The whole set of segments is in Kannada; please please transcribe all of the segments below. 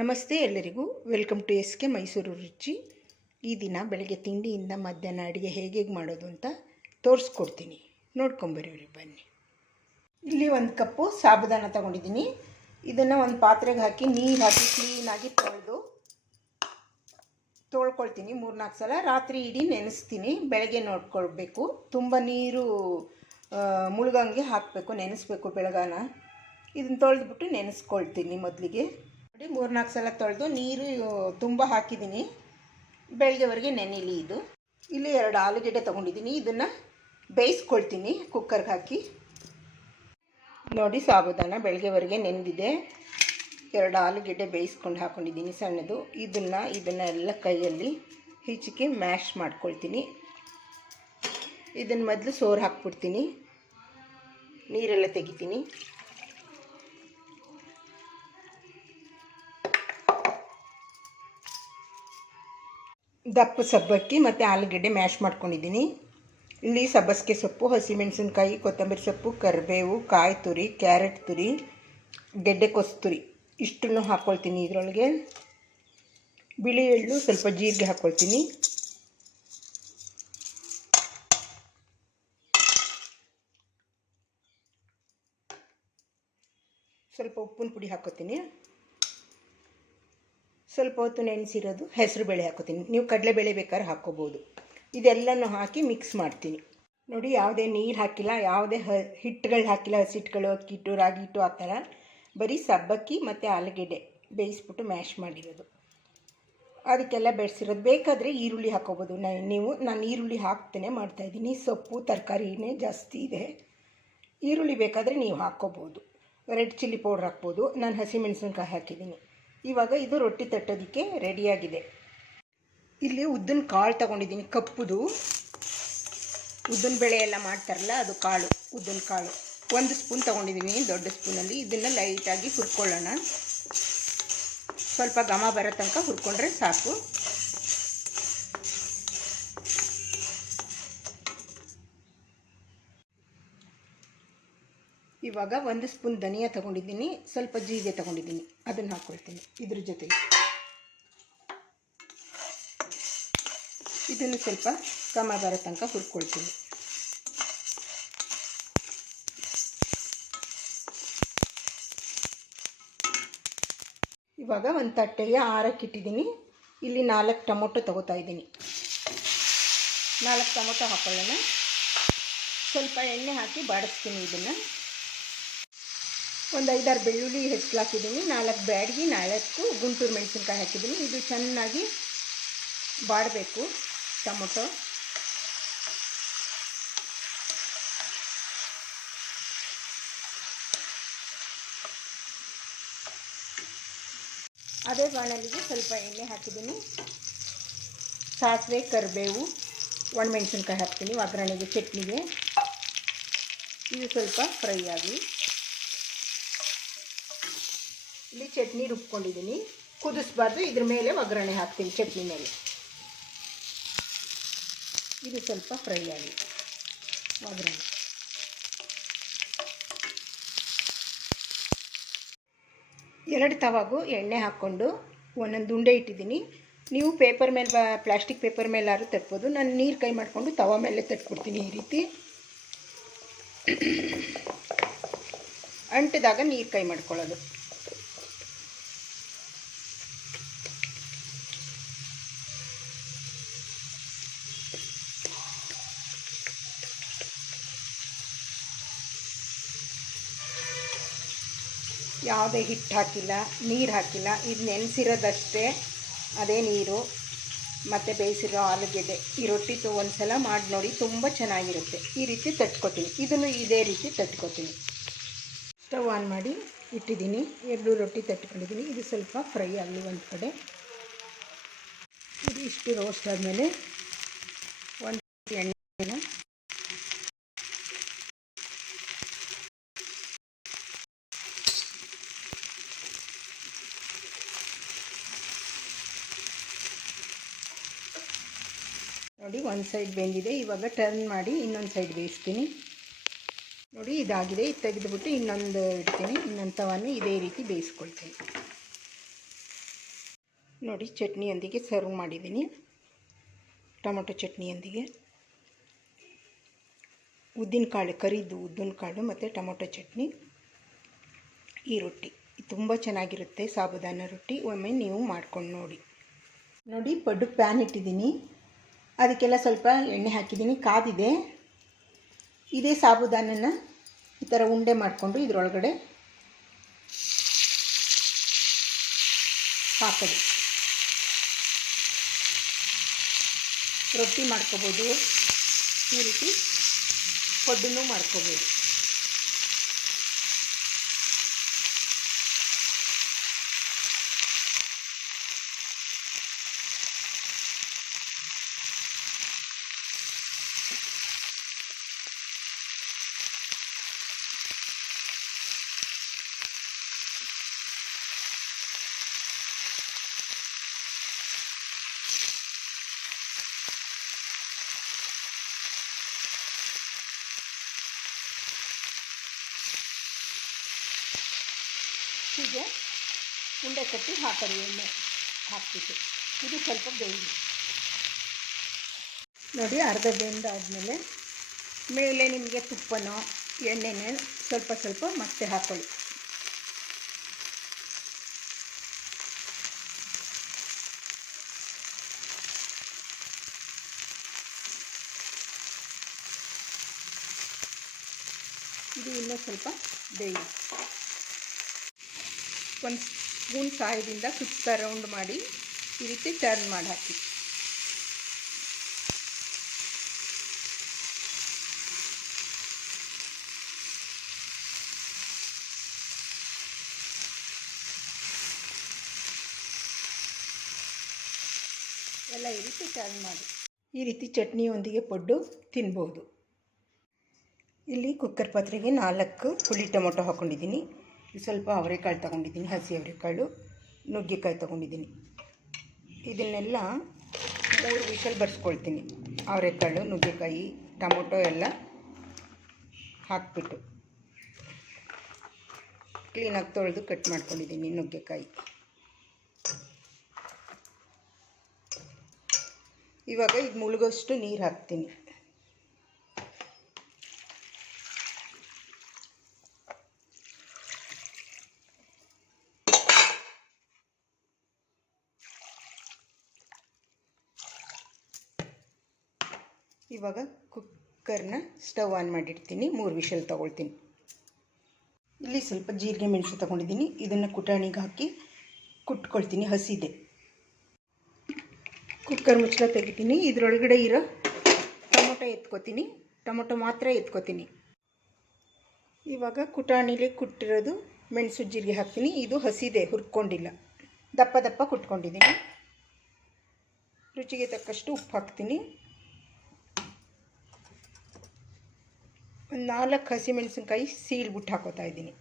ನಮಸ್ತೆ ಎಲ್ಲರಿಗೂ. Welcome to S K Mysuru Ruchi. ಈ ದಿನ ಬೆಳಗ್ಗೆ ತಿಂಡಿಯಿಂದ ಮಧ್ಯಾಹ್ನ ಅಡುಗೆ ಹೇಗೆ ಮಾಡೋದು ಅಂತ ತೋರಿಸ್ಕೊಡ್ತೀನಿ. ನೋಡ್ಕೊಂಬರೀವ್ರಿ ಬನ್ನಿ. ಇಲ್ಲಿ ಒಂದು ಕಪ್ಪು ಸಾಬುದಾನ ತಗೊಂಡಿದ್ದೀನಿ. ಇದನ್ನು ಒಂದು ಪಾತ್ರೆಗೆ ಹಾಕಿ ನೀರು ಹಾಕಿ ಕ್ಲೀನಾಗಿ ತೊಳೆದು ತೊಳ್ಕೊಳ್ತೀನಿ ಮೂರು ನಾಲ್ಕು ಸಲ. ರಾತ್ರಿ ಇಡೀ ನೆನೆಸ್ತೀನಿ. ಬೆಳಗ್ಗೆ ನೋಡ್ಕೊಳ್ಬೇಕು. ತುಂಬ ನೀರು ಮುಳುಗಂಗೆ ಹಾಕಬೇಕು. ನೆನೆಸ್ಬೇಕು ಬೆಳಗಾನ. ಇದನ್ನು ತೊಳೆದ್ಬಿಟ್ಟು ನೆನೆಸ್ಕೊಳ್ತೀನಿ ಮೊದಲಿಗೆ. ನೋಡಿ ಮೂರು ನಾಲ್ಕು ಸಲ ತೊಳೆದು ನೀರು ತುಂಬ ಹಾಕಿದ್ದೀನಿ. ಬೆಳಗ್ಗೆವರೆಗೆ ನೆನೆಲಿ ಇದು. ಇಲ್ಲಿ ಎರಡು ಆಲೂಗೆಡ್ಡೆ ತೊಗೊಂಡಿದ್ದೀನಿ. ಇದನ್ನು ಬೇಯಿಸ್ಕೊಳ್ತೀನಿ ಕುಕ್ಕರ್ಗೆ ಹಾಕಿ. ನೋಡಿ ಸಾಬುದಾನ ಬೆಳಗ್ಗೆವರೆಗೆ ನೆನೆದಿದೆ. ಎರಡು ಆಲೂಗೆಡ್ಡೆ ಬೇಯಿಸ್ಕೊಂಡು ಹಾಕ್ಕೊಂಡಿದ್ದೀನಿ ಸಣ್ಣದು. ಇದನ್ನು ಇದನ್ನು ಎಲ್ಲ ಕೈಯಲ್ಲಿ ಹಿಚಕಿ ಮ್ಯಾಶ್ ಮಾಡ್ಕೊಳ್ತೀನಿ. ಇದನ್ನು ಮೊದಲು ಸೋರು ಹಾಕ್ಬಿಡ್ತೀನಿ. ನೀರೆಲ್ಲ ತೆಗಿತೀನಿ. ದಪ್ಪ ಸಬ್ಬಕ್ಕಿ ಮತ್ತು ಆಲೂಗಡ್ಡೆ ಮ್ಯಾಶ್ ಮಾಡ್ಕೊಂಡಿದ್ದೀನಿ. ಇಲ್ಲಿ ಸಬ್ಬಸಿಗೆ ಸೊಪ್ಪು, ಹಸಿಮೆಣಸಿನ್ಕಾಯಿ, ಕೊತ್ತಂಬರಿ ಸೊಪ್ಪು, ಕರಿಬೇವು, ಕಾಯಿ ತುರಿ, ಕ್ಯಾರೆಟ್ ತುರಿ, ಗೆಡ್ಡೆ ತುರಿ. ಇಷ್ಟನ್ನು ಹಾಕ್ಕೊಳ್ತೀನಿ ಇದರೊಳಗೆ. ಬಿಳಿ ಎಳ್ಳು ಸ್ವಲ್ಪ ಜೀರಿಗೆ ಹಾಕ್ಕೊಳ್ತೀನಿ ಸ್ವಲ್ಪ ಉಪ್ಪಿನ ಪುಡಿ ಹಾಕ್ಕೊತೀನಿ ಸ್ವಲ್ಪ ಹೊತ್ತು ನೆನೆಸಿರೋದು ಹೆಸರು ಬೇಳೆ ಹಾಕೋತೀನಿ. ನೀವು ಕಡಲೆ ಬೇಳೆ ಬೇಕಾದ್ರೆ ಹಾಕ್ಕೋಬೋದು ಇದೆಲ್ಲನೂ ಹಾಕಿ ಮಿಕ್ಸ್ ಮಾಡ್ತೀನಿ. ನೋಡಿ, ಯಾವುದೇ ನೀರು ಹಾಕಿಲ್ಲ, ಯಾವುದೇ ಹ, ಹಿಟ್ಟುಗಳು ಹಾಕಿಲ್ಲ ಹಸಿಟ್ಟುಗಳು ಹಿಟ್ಟುಗಳು ಅಕ್ಕಿ ಹಿಟ್ಟು ರಾಗಿ ಹಿಟ್ಟು ಆ ಥರ ಬರೀ ಸಬ್ಬಕ್ಕಿ ಮತ್ತು ಆಲೂಗೆಡ್ಡೆ ಬೇಯಿಸ್ಬಿಟ್ಟು ಮ್ಯಾಶ್ ಮಾಡಿರೋದು. ಅದಕ್ಕೆಲ್ಲ ಬೆಳೆಸಿರೋದು ಬೇಕಾದರೆ ಈರುಳ್ಳಿ ಹಾಕೋಬೋದು. ನ, ನೀವು, ನಾನು ಈರುಳ್ಳಿ ಹಾಕ್ತೇನೆ ಮಾಡ್ತಾಯಿದ್ದೀನಿ ಸೊಪ್ಪು, ತರಕಾರಿನೇ ಜಾಸ್ತಿ ಇದೆ. ಈರುಳ್ಳಿ ಬೇಕಾದರೆ ನೀವು ಹಾಕ್ಕೋಬೋದು ರೆಡ್ ಚಿಲ್ಲಿ ಪೌಡ್ರ್ ಹಾಕ್ಬೋದು. ನಾನು ಹಸಿಮೆಣಸಿನ್ಕಾಯಿ ಹಾಕಿದ್ದೀನಿ. ಇವಾಗ ಇದು ರೊಟ್ಟಿ ತಟ್ಟೋದಕ್ಕೆ ರೆಡಿಯಾಗಿದೆ. ಇಲ್ಲಿ ಉದ್ದಿನ ಕಾಳು ತಗೊಂಡಿದ್ದೀನಿ, ಕಪ್ಪುದು. ಉದ್ದಿನ ಬೇಳೆ ಎಲ್ಲ ಮಾಡ್ತಾರಲ್ಲ, ಅದು ಕಾಳು, ಉದ್ದಿನ ಕಾಳು. ಒಂದು ಸ್ಪೂನ್ ತೊಗೊಂಡಿದ್ದೀನಿ, ದೊಡ್ಡ ಸ್ಪೂನಲ್ಲಿ. ಇದನ್ನು ಲೈಟಾಗಿ ಹುರ್ಕೊಳ್ಳೋಣ. ಸ್ವಲ್ಪ ಘಮ ಬರೋ ತನಕ ಹುರ್ಕೊಂಡ್ರೆ ಸಾಕು. ಇವಾಗ ಒಂದು ಸ್ಪೂನ್ ಧನಿಯಾ ತೊಗೊಂಡಿದ್ದೀನಿ, ಸ್ವಲ್ಪ ಜೀರಿಗೆ ತೊಗೊಂಡಿದ್ದೀನಿ. ಅದನ್ನು ಹಾಕ್ಕೊಳ್ತೀನಿ ಇದ್ರ ಜೊತೆಗೆ. ಇದನ್ನು ಸ್ವಲ್ಪ ಕಮ ಬರೋ ತನಕ ಹುರ್ಕೊಳ್ತೀನಿ. ಇವಾಗ ಒಂದು ತಟ್ಟೆಗೆ ಆರಕ್ಕಿಟ್ಟಿದ್ದೀನಿ ಇಲ್ಲಿ ನಾಲ್ಕು ಟೊಮೊಟೊ ತಗೋತಾ ಇದ್ದೀನಿ. ನಾಲ್ಕು ಟೊಮೊಟೊ ಹಾಕ್ಕೊಳ್ಳೋಣ ಸ್ವಲ್ಪ ಎಣ್ಣೆ ಹಾಕಿ ಬಾಡಿಸ್ತೀನಿ ಇದನ್ನು. ಒಂದು ಐದಾರು ಬೆಳ್ಳುಳ್ಳಿ ಹೆಚ್ಚು ಹಾಕಿದ್ದೀನಿ ನಾಲ್ಕು ಬ್ಯಾಡಗಿ, ನಾಲ್ಕು ಗುಂಟೂರು ಮೆಣಸಿನ್ಕಾಯಿ ಹಾಕಿದ್ದೀನಿ ಇದು ಚೆನ್ನಾಗಿ ಬಾಡಬೇಕು ಟೊಮೊಟೊ. ಅದೇ ಬಾಣಲಿಗೆ ಸ್ವಲ್ಪ ಎಣ್ಣೆ ಹಾಕಿದ್ದೀನಿ ಸಾಸಿವೆ, ಕರಿಬೇವು ಒಣಮೆಣಸಿನ್ಕಾಯಿ ಹಾಕ್ತೀನಿ. ಒಗ್ಗರಣೆಗೆ ಚಟ್ನಿಗೆ. ಇದು ಸ್ವಲ್ಪ ಫ್ರೈ ಆಗಿ ಇಲ್ಲಿ ಚಟ್ನಿ ರುಬ್ಕೊಂಡಿದ್ದೀನಿ. ಕುದಿಸ್ಬಾರ್ದು, ಇದ್ರ ಮೇಲೆ ಒಗ್ಗರಣೆ ಹಾಕ್ತೀನಿ ಚಟ್ನಿ ಮೇಲೆ. ಇದು ಸ್ವಲ್ಪ ಫ್ರೈ ಆಗಿ ಒಗ್ಗರಣೆ. ಎರಡು ತವಾಗೂ ಎಣ್ಣೆ ಹಾಕ್ಕೊಂಡು ಒಂದೊಂದು ಉಂಡೆ ಇಟ್ಟಿದ್ದೀನಿ. ನೀವು ಪೇಪರ್ ಮೇಲೆ, ಪ್ಲಾಸ್ಟಿಕ್ ಪೇಪರ್ ಮೇಲಾದ್ರೂ ತಟ್ಬೋದು ನಾನು ನೀರು ಕೈ ಮಾಡಿಕೊಂಡು ತವ ಮೇಲೆ ತಟ್ಕೊಡ್ತೀನಿ ಈ ರೀತಿ. ಅಂಟಿದಾಗ ನೀರು ಕೈ ಮಾಡ್ಕೊಳ್ಳೋದು. ಯಾವುದೇ ಹಿಟ್ಟು ಹಾಕಿಲ್ಲ, ನೀರು ಹಾಕಿಲ್ಲ. ಇದು ನೆನೆಸಿರೋದಷ್ಟೇ ಅದೇ ನೀರು, ಮತ್ತು ಬೇಯಿಸಿರೋ ಆಲೂಗೆಡ್ಡೆ. ಈ ರೊಟ್ಟಿ ತು ಒಂದು ಸಲ ಮಾಡಿ ನೋಡಿ ತುಂಬ ಚೆನ್ನಾಗಿರುತ್ತೆ. ಈ ರೀತಿ ತಟ್ಕೊತೀನಿ. ಇದನ್ನು ಇದೇ ರೀತಿ ತಟ್ಕೊತೀನಿ. ಸ್ಟವ್ ಆನ್ ಮಾಡಿ ಇಟ್ಟಿದ್ದೀನಿ. ಎರಡು ರೊಟ್ಟಿ ತಟ್ಕೊಂಡಿದ್ದೀನಿ. ಇದು ಸ್ವಲ್ಪ ಫ್ರೈ ಆಗಲಿ ಒಂದು ಕಡೆ. ಇದು ಇಷ್ಟು ರೋಸ್ಟ್ ಆದಮೇಲೆ ಒಂದು ಎಣ್ಣೆ. ನೋಡಿ, ಒಂದು ಸೈಡ್ ಬೆಂದಿದೆ. ಇವಾಗ ಟರ್ನ್ ಮಾಡಿ ಇನ್ನೊಂದು ಸೈಡ್ ಬೇಯಿಸ್ತೀನಿ. ನೋಡಿ, ಇದಾಗಿದೆ. ಇದು ತೆಗೆದುಬಿಟ್ಟು ಇನ್ನೊಂದು ಇಡ್ತೀನಿ. ಇನ್ನೊಂದು ತವನ್ನು ಇದೇ ರೀತಿ ಬೇಯಿಸ್ಕೊಳ್ತೀನಿ. ನೋಡಿ, ಚಟ್ನಿಯೊಂದಿಗೆ ಸರ್ವ್ ಮಾಡಿದ್ದೀನಿ. ಟೊಮೊಟೊ ಚಟ್ನಿಯೊಂದಿಗೆ. ಉದ್ದಿನಕಾಳು ಕರಿದು ಉದ್ದಿನಕಾಳು ಮತ್ತು ಟೊಮೊಟೊ ಚಟ್ನಿ. ಈ ರೊಟ್ಟಿ ತುಂಬ ಚೆನ್ನಾಗಿರುತ್ತೆ, ಸಾಬುದಾನ ರೊಟ್ಟಿ. ಒಮ್ಮೆ ನೀವು ಮಾಡ್ಕೊಂಡು ನೋಡಿ. ನೋಡಿ, ಪಡ್ಡು ಪ್ಯಾನ್ ಇಟ್ಟಿದ್ದೀನಿ. ಅದಕ್ಕೆಲ್ಲ ಸ್ವಲ್ಪ ಎಣ್ಣೆ ಹಾಕಿದ್ದೀನಿ. ಕಾದಿದೆ. ಇದೇ ಸಾಬುದಾನನ ಈ ಥರ ಉಂಡೆ ಮಾಡಿಕೊಂಡು ಇದರೊಳಗಡೆ ಹಾಕೋದು. ರೊಟ್ಟಿ ಮಾಡ್ಕೋಬೋದು. ಈ ರೀತಿ ಪಡ್ಡನ್ನು ಮಾಡ್ಕೋಬೋದು. ಹೀಗೆ ಉಂಡೆ ಕಟ್ಟಿ ಹಾಕೋದು ಎಣ್ಣೆ ಹಾಕ್ಬಿಟ್ಟು. ಇದು ಸ್ವಲ್ಪ ಬೇಯಲಿ ನೋಡಿ, ಅರ್ಧ ಬೆಂದಾದಮೇಲೆ ಮೇಲೆ ನಿಮಗೆ ತುಪ್ಪನೋ, ಎಣ್ಣೆನೇ ಸ್ವಲ್ಪ ಸ್ವಲ್ಪ ಮತ್ತೆ ಹಾಕೊಳ್ಳಿ. ಇದು ಇನ್ನೂ ಸ್ವಲ್ಪ ಬೇಯಲಿ ಒಂದು ಸ್ಪೂನ್ ಸಹಾಯದಿಂದ ಸುತ್ತ ರೌಂಡ್ ಮಾಡಿ ಈ ರೀತಿ ಟರ್ನ್ ಮಾಡಿ ಹಾಕಿ. ಎಲ್ಲ ಈ ರೀತಿ ಟರ್ನ್ ಮಾಡಿ. ಈ ರೀತಿ ಚಟ್ನಿಯೊಂದಿಗೆ ಪಡ್ಡು ತಿನ್ಬೋದು. ಇಲ್ಲಿ ಕುಕ್ಕರ್ ಪಾತ್ರೆಗೆ ನಾಲ್ಕು ಹುಳಿ ಟೊಮೊಟೊ ಹಾಕ್ಕೊಂಡಿದ್ದೀನಿ ಸ್ವಲ್ಪ ಅವರೆಕಾಳು ತೊಗೊಂಡಿದ್ದೀನಿ, ಹಸಿ ಅವರೆಕಾಳು, ನುಗ್ಗೆಕಾಯಿ ತೊಗೊಂಡಿದ್ದೀನಿ. ಇದನ್ನೆಲ್ಲ ಮೂರು ವಿಷಲ್ ಬರ್ಸ್ಕೊಳ್ತೀನಿ. ಅವರೆಕಾಳು, ನುಗ್ಗೆಕಾಯಿ, ಟೊಮೊಟೊ ಎಲ್ಲ ಹಾಕ್ಬಿಟ್ಟು ಕ್ಲೀನಾಗಿ ತೊಳೆದು ಕಟ್ ಮಾಡ್ಕೊಂಡಿದ್ದೀನಿ ನುಗ್ಗೆಕಾಯಿ. ಇವಾಗ ಇದು ಮುಳುಗೋಷ್ಟು ನೀರು ಹಾಕ್ತೀನಿ. ಇವಾಗ ಕುಕ್ಕರ್ನ ಸ್ಟವ್ ಆನ್ ಮಾಡಿಡ್ತೀನಿ. ಮೂರು ವಿಷಲ್ ತೊಗೊಳ್ತೀನಿ. ಇಲ್ಲಿ ಸ್ವಲ್ಪ ಜೀರಿಗೆ ಮೆಣಸು ತೊಗೊಂಡಿದ್ದೀನಿ. ಇದನ್ನು ಕುಟಾಣಿಗೆ ಹಾಕಿ ಕುಟ್ಕೊಳ್ತೀನಿ. ಹಸಿದೆ. ಕುಕ್ಕರ್ ಮುಚ್ಚಳ ತೆಗಿತೀನಿ. ಇದರೊಳಗಡೆ ಇರೋ ಟೊಮೊಟೊ ಎತ್ಕೋತೀನಿ. ಟೊಮೊಟೊ ಮಾತ್ರ ಎತ್ಕೋತೀನಿ. ಇವಾಗ ಕುಟಾಣಿಲಿ ಕುಟ್ಟಿರೋದು ಮೆಣಸು ಜೀರಿಗೆ ಹಾಕ್ತೀನಿ. ಇದು ಹಸಿದೆ, ಹುರ್ಕೊಂಡಿಲ್ಲ. ದಪ್ಪ ದಪ್ಪ ಕುಟ್ಕೊಂಡಿದ್ದೀನಿ. ರುಚಿಗೆ ತಕ್ಕಷ್ಟು ಉಪ್ಪು ಹಾಕ್ತೀನಿ. ಒಂದು ನಾಲ್ಕು ಹಸಿಮೆಣಸಿನ್ಕಾಯಿ ಸೀಳ್ಬಿಟ್ಟು ಹಾಕೋತಾ ಇದ್ದೀನಿ.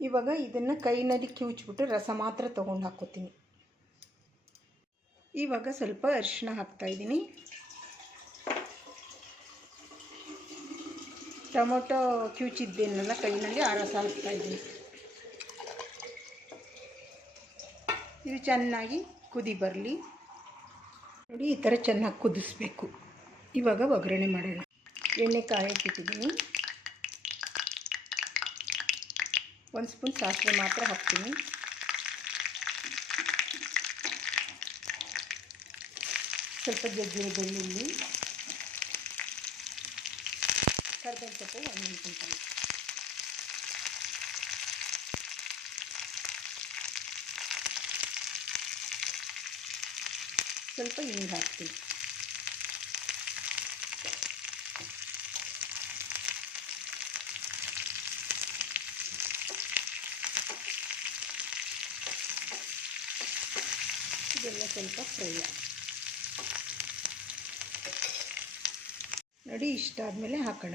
ಇವಾಗ ಇದನ್ನು ಕೈನಲ್ಲಿ ಕಿವುಚ್ಬಿಟ್ಟು ರಸ ಮಾತ್ರ ತೊಗೊಂಡು ಹಾಕೋತೀನಿ. ಇವಾಗ ಸ್ವಲ್ಪ ಅರಿಶಿನ ಹಾಕ್ತಾಯಿದ್ದೀನಿ ಟೊಮೊಟೊ ಕಿವುಚಿದ್ದೇನಲ್ಲ ಕೈನಲ್ಲಿ ಆ ರಸ ಹಾಕ್ತಾಯಿದ್ದೀನಿ ಇದು ಚೆನ್ನಾಗಿ ಕುದಿ ಬರಲಿ. ನೋಡಿ, ಈ ಥರ ಚೆನ್ನಾಗಿ ಕುದಿಸ್ಬೇಕು. ಇವಾಗ ಒಗ್ಗರಣೆ ಮಾಡೋಣ. ಎಣ್ಣೆ ಕಾಯಕ್ಕಿಟ್ಟಿದ್ದೀನಿ ಒಂದು ಸ್ಪೂನ್ ಸಾಸಿವೆ ಮಾತ್ರ ಹಾಕ್ತೀನಿ ಸ್ವಲ್ಪ ಜಜ್ಜಿರೋ ಬೆಳ್ಳುಳ್ಳಿ ಕರ್ಬೇವು ಸೊಪ್ಪು ಒಂದು ಮೆಣಸಿನ್ಕಾಯಿ ಸ್ವಲ್ಪ ಹಿಂಗೆ ಹಾಕ್ತೀನಿ ಸ್ವಲ್ಪ ಫ್ರೈ ನೋಡಿ ಇಷ್ಟ ಆದಮೇಲೆ ಹಾಕೋಣ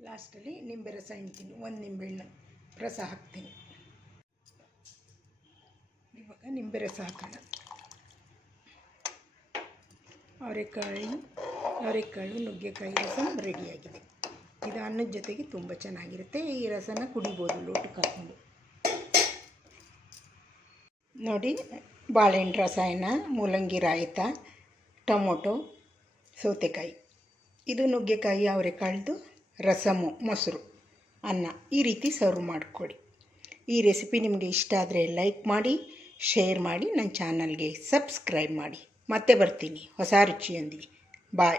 ಲಾಸ್ಟಲ್ಲಿ ನಿಂಬೆ ರಸ ಹಿಂಡ್ತೀನಿ ಒಂದು ನಿಂಬೆಹಣ್ಣು ರಸ ಹಾಕ್ತೀನಿ ನಿಂಬೆ ರಸ ಹಾಕೋಣ. ಅವರೆಕಾಳು ಅವರೆಕಾಳು, ನುಗ್ಗೆಕಾಯಿ ರಸ ರೆಡಿಯಾಗಿದೆ. ಇದು ಅನ್ನದ ಜೊತೆಗೆ ತುಂಬ ಚೆನ್ನಾಗಿರುತ್ತೆ. ಈ ರಸನ ಕುಡಿಬೋದು ಲೋಟಕ್ಕೆ ಹಾಕ್ಕೊಂಡು ನೋಡಿ, ಬಾಳೆಹಣ್ಣು ರಸಾಯನ, ಮೂಲಂಗಿ ರಾಯಿತ, ಟೊಮೊಟೊ, ಸೌತೆಕಾಯಿ. ಇದು ನುಗ್ಗೆಕಾಯಿ, ಅವರೆಕಾಳ್ದು ರಸಮು, ಮೊಸರು, ಅನ್ನ. ಈ ರೀತಿ ಸರ್ವ್ ಮಾಡಿಕೊಡಿ ಈ ರೆಸಿಪಿ ನಿಮಗೆ ಇಷ್ಟ ಆದರೆ ಲೈಕ್ ಮಾಡಿ ಶೇರ್ ಮಾಡಿ ನನ್ನ ಚಾನಲ್ಗೆ ಸಬ್ಸ್ಕ್ರೈಬ್ ಮಾಡಿ. ಮತ್ತೆ ಬರ್ತೀನಿ. ಹೊಸ ರುಚಿಯೊಂದಿಗೆ. ಬಾಯ್